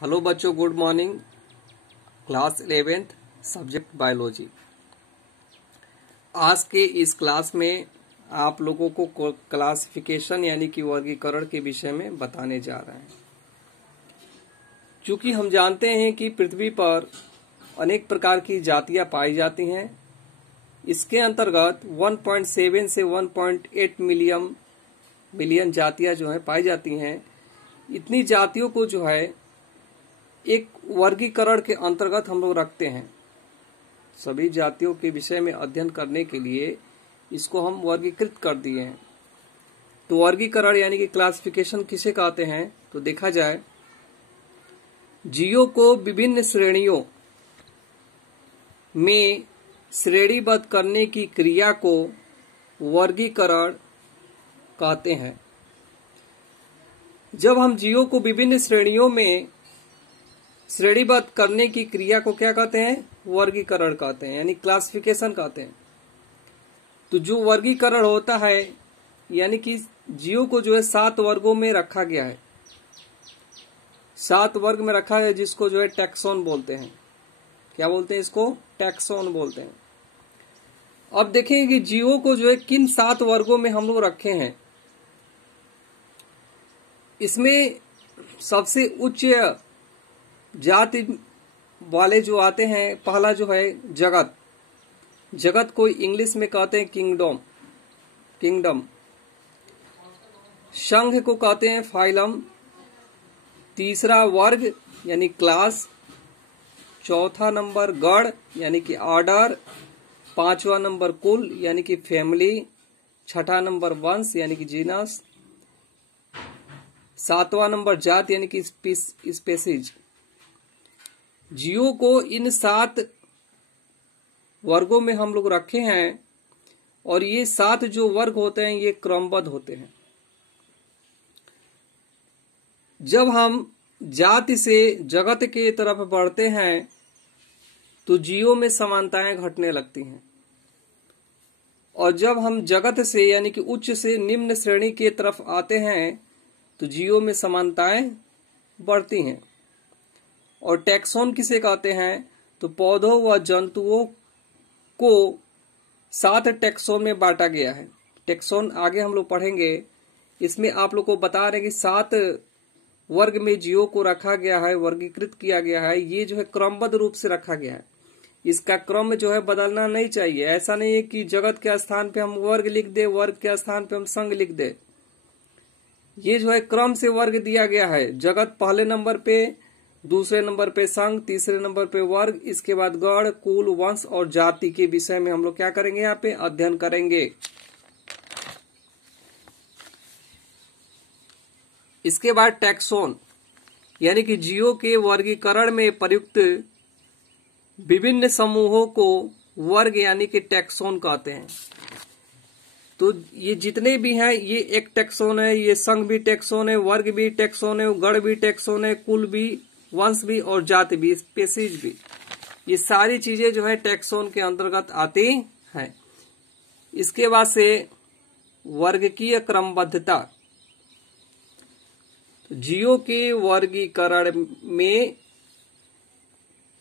Hello बच्चों, good morning. Class 11th subject biology. आज के इस क्लास में आप लोगों को क्लासिफिकेशन यानी कि वर्गीकरण के विषय में बताने जा रहे हैं। चूंकि हम जानते हैं कि पृथ्वी पर अनेक प्रकार की जातियां पाई जाती हैं, इसके अंतर्गत 1.7 से 1.8 मिलियन जातियां जो है पाई जाती हैं। इतनी जातियों को जो है एक वर्गीकरण के अंतर्गत हम लोग रखते हैं। सभी जातियों के विषय में अध्ययन करने के लिए इसको हम वर्गीकृत कर दिए हैं। तो वर्गीकरण यानी कि क्लासिफिकेशन किसे कहते हैं? तो देखा जाए, जीवों को विभिन्न श्रेणियों में श्रेणीबद्ध करने की क्रिया को वर्गीकरण कहते हैं। जब हम जीवों को विभिन्न श्रेणियों में श्रेणीबद्ध करने की क्रिया को क्या कहते हैं? वर्गीकरण कहते हैं, यानी क्लासिफिकेशन कहते हैं। तो जो वर्गीकरण होता है यानी कि जीवों को जो है 7 वर्गों में रखा गया है। 7 वर्ग में रखा है, जिसको जो है टैक्सोन बोलते हैं। क्या बोलते हैं इसको? टैक्सोन बोलते हैं। अब देखेंगे कि जीवों को जो है किन 7 वर्गों में हम लोग रखे हैं। इसमें सबसे उच्च जाति वाले जो आते हैं, पहला जो है जगत। जगत को इंग्लिश में कहते हैं किंगडम। संघ को कहते हैं फाइलम। तीसरा वर्ग यानी क्लास। चौथा नंबर गण यानी कि ऑर्डर। 5वां नंबर कुल यानी कि फैमिली। 6ठा नंबर वंश यानी कि जीनस। 7वां नंबर जात यानी कि स्पीसीज। जीवों को इन 7 वर्गों में हम लोग रखे हैं, और ये 7 जो वर्ग होते हैं ये क्रमबद्ध होते हैं। जब हम जाति से जगत के तरफ बढ़ते हैं तो जीवों में समानताएं घटने लगती हैं, और जब हम जगत से यानी कि उच्च से निम्न श्रेणी के तरफ आते हैं तो जीवों में समानताएं बढ़ती हैं। और टैक्सोन किसे कहते हैं? तो पौधों व जंतुओं को 7 टैक्सोन में बांटा गया है। टैक्सोन आगे हम लोग पढ़ेंगे। इसमें आप लोग को बता रहे हैं कि 7 वर्ग में जीवों को रखा गया है, वर्गीकृत किया गया है। ये जो है क्रमबद्ध रूप से रखा गया है। इसका क्रम जो है बदलना नहीं चाहिए। ऐसा नहीं है कि जगत के स्थान पे हम वर्ग लिख दे, वर्ग के स्थान पे हम संघ लिख दे। ये जो है क्रम से वर्ग दिया गया है। जगत पहले नंबर पे, दूसरे नंबर पे संघ, तीसरे नंबर पे वर्ग, इसके बाद गण, कुल, वंश और जाति के विषय में हम लोग क्या करेंगे? यहाँ पे अध्ययन करेंगे। इसके बाद टैक्सोन यानी कि जीवों के वर्गीकरण में प्रयुक्त विभिन्न समूहों को वर्ग यानी कि टैक्सोन कहते हैं। तो ये जितने भी हैं ये एक टैक्सोन है। ये संघ भी टैक्सोन है, वर्ग भी टैक्सोन है, गण भी टैक्सोन है, कुल भी, वंश भी और जाति भी, स्पीसीज भी। ये सारी चीजें जो है टैक्सोन के अंतर्गत आती हैं। इसके बाद से वर्गीय क्रमबद्धता। जीवों के वर्गीकरण में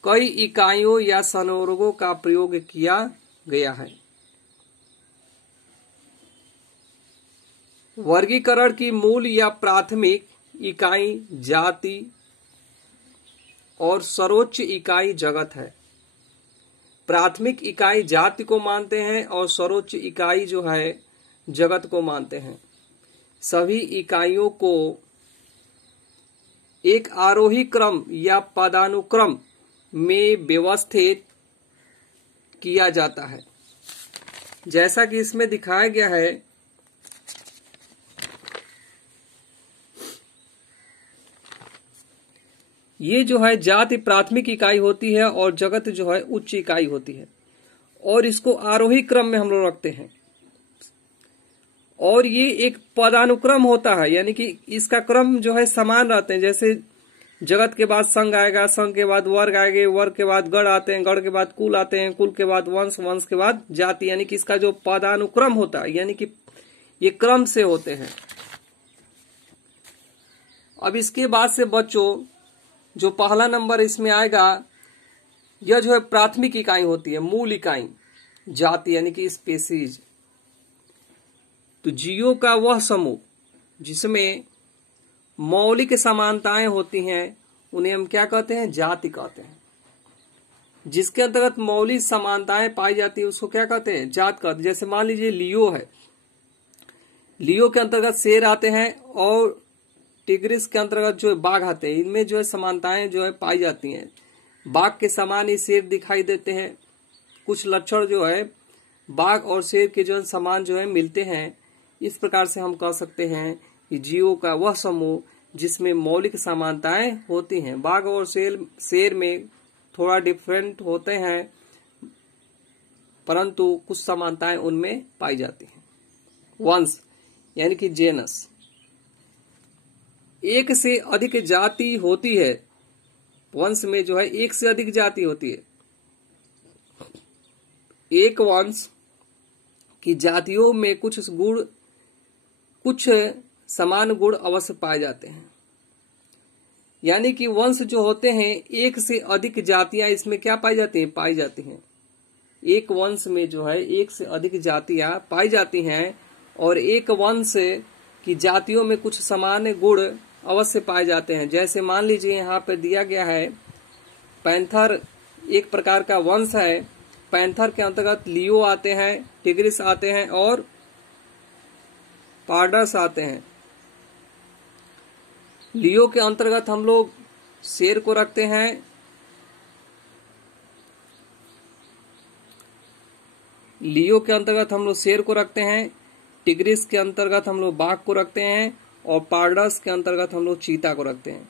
कई इकाइयों या संवर्गों का प्रयोग किया गया है। वर्गीकरण की मूल या प्राथमिक इकाई जाति और सर्वोच्च इकाई जगत है। प्राथमिक इकाई जाति को मानते हैं और सर्वोच्च इकाई जो है जगत को मानते हैं। सभी इकाइयों को एक आरोही क्रम या पदानुक्रम में व्यवस्थित किया जाता है। जैसा कि इसमें दिखाया गया है, ये जो है जाति प्राथमिक इकाई होती है और जगत जो है उच्च इकाई होती है, और इसको आरोही क्रम में हम लोग रखते हैं। और ये एक पदानुक्रम होता है, यानी कि इसका क्रम जो है समान रहते हैं। जैसे जगत के बाद संघ आएगा, संघ के बाद वर्ग आएंगे, वर्ग के बाद गण आते हैं, गण के बाद कुल आते हैं, कुल के बाद वंश, वंश के बाद जाति। यानी कि इसका जो पदानुक्रम होता है यानी कि ये क्रम से होते हैं। अब इसके बाद से बच्चों जो पहला नंबर इसमें आएगा, यह जो है प्राथमिक इकाई होती है, मूल इकाई, जाति यानी कि स्पेसीज। तो जीवों का वह समूह जिसमें मौलिक समानताएं होती हैं उन्हें हम क्या कहते हैं? जाति कहते हैं। जिसके अंतर्गत मौलिक समानताएं पाई जाती है उसको क्या कहते हैं? जात कहते हैं। जैसे मान लीजिए लियो है, लियो के अंतर्गत शेर आते हैं और टिग्रिस के अंतर्गत जो बाघ आते हैं। इनमें जो है समानताएं जो है पाई जाती हैं। बाघ के समान ही शेर दिखाई देते हैं। कुछ लक्षण जो है बाघ और शेर के जो समान जो है मिलते हैं। इस प्रकार से हम कह सकते हैं कि जीवों का वह समूह जिसमें मौलिक समानताएं होती हैं। बाघ और शेर में थोड़ा डिफरेंट होते हैं, परंतु कुछ समानताएं उनमें पाई जाती हैं। वंश यानी कि जेनस, एक से अधिक जाति होती है। वंश में जो है एक से अधिक जाति होती है। एक वंश की जातियों में कुछ समान गुण अवश्य पाए जाते हैं। यानी कि वंश जो होते हैं एक से अधिक जातियां इसमें क्या पाई जाती हैं? पाई जाती हैं। एक वंश में जो है एक से अधिक जातियां पाई जाती हैं और एक वंश की जातियों में कुछ समान गुण अवश्य पाए जाते हैं। जैसे मान लीजिए यहाँ पे दिया गया है पैंथर एक प्रकार का वंश है। पैंथर के अंतर्गत लियो आते हैं, टिग्रिस आते हैं और पार्डस आते हैं। लियो के अंतर्गत हम लोग शेर को रखते हैं, लियो के अंतर्गत हम लोग शेर को रखते हैं, टिग्रिस के अंतर्गत हम लोग बाघ को रखते हैं और पार्डस के अंतर्गत हम लोग चीता को रखते हैं।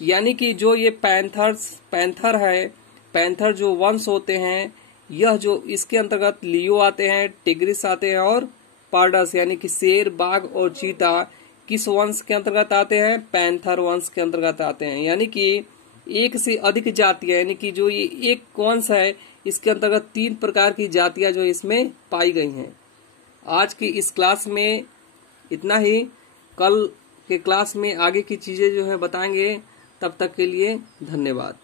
यानी कि जो ये पैंथर है, पैंथर जो वंश होते हैं, यह जो इसके अंतर्गत लियो आते हैं, टिग्रिस आते हैं और पार्डस यानी कि शेर, बाघ और चीता किस वंश के अंतर्गत आते हैं? पैंथर वंश के अंतर्गत आते हैं। यानी कि एक से अधिक जातियां, यानी कि जो ये एक वंश है इसके अंतर्गत 3 प्रकार की जातियां जो इसमें पाई गई हैं। आज की इस क्लास में इतना ही। कल के क्लास में आगे की चीजें जो है बताएंगे। तब तक के लिए धन्यवाद।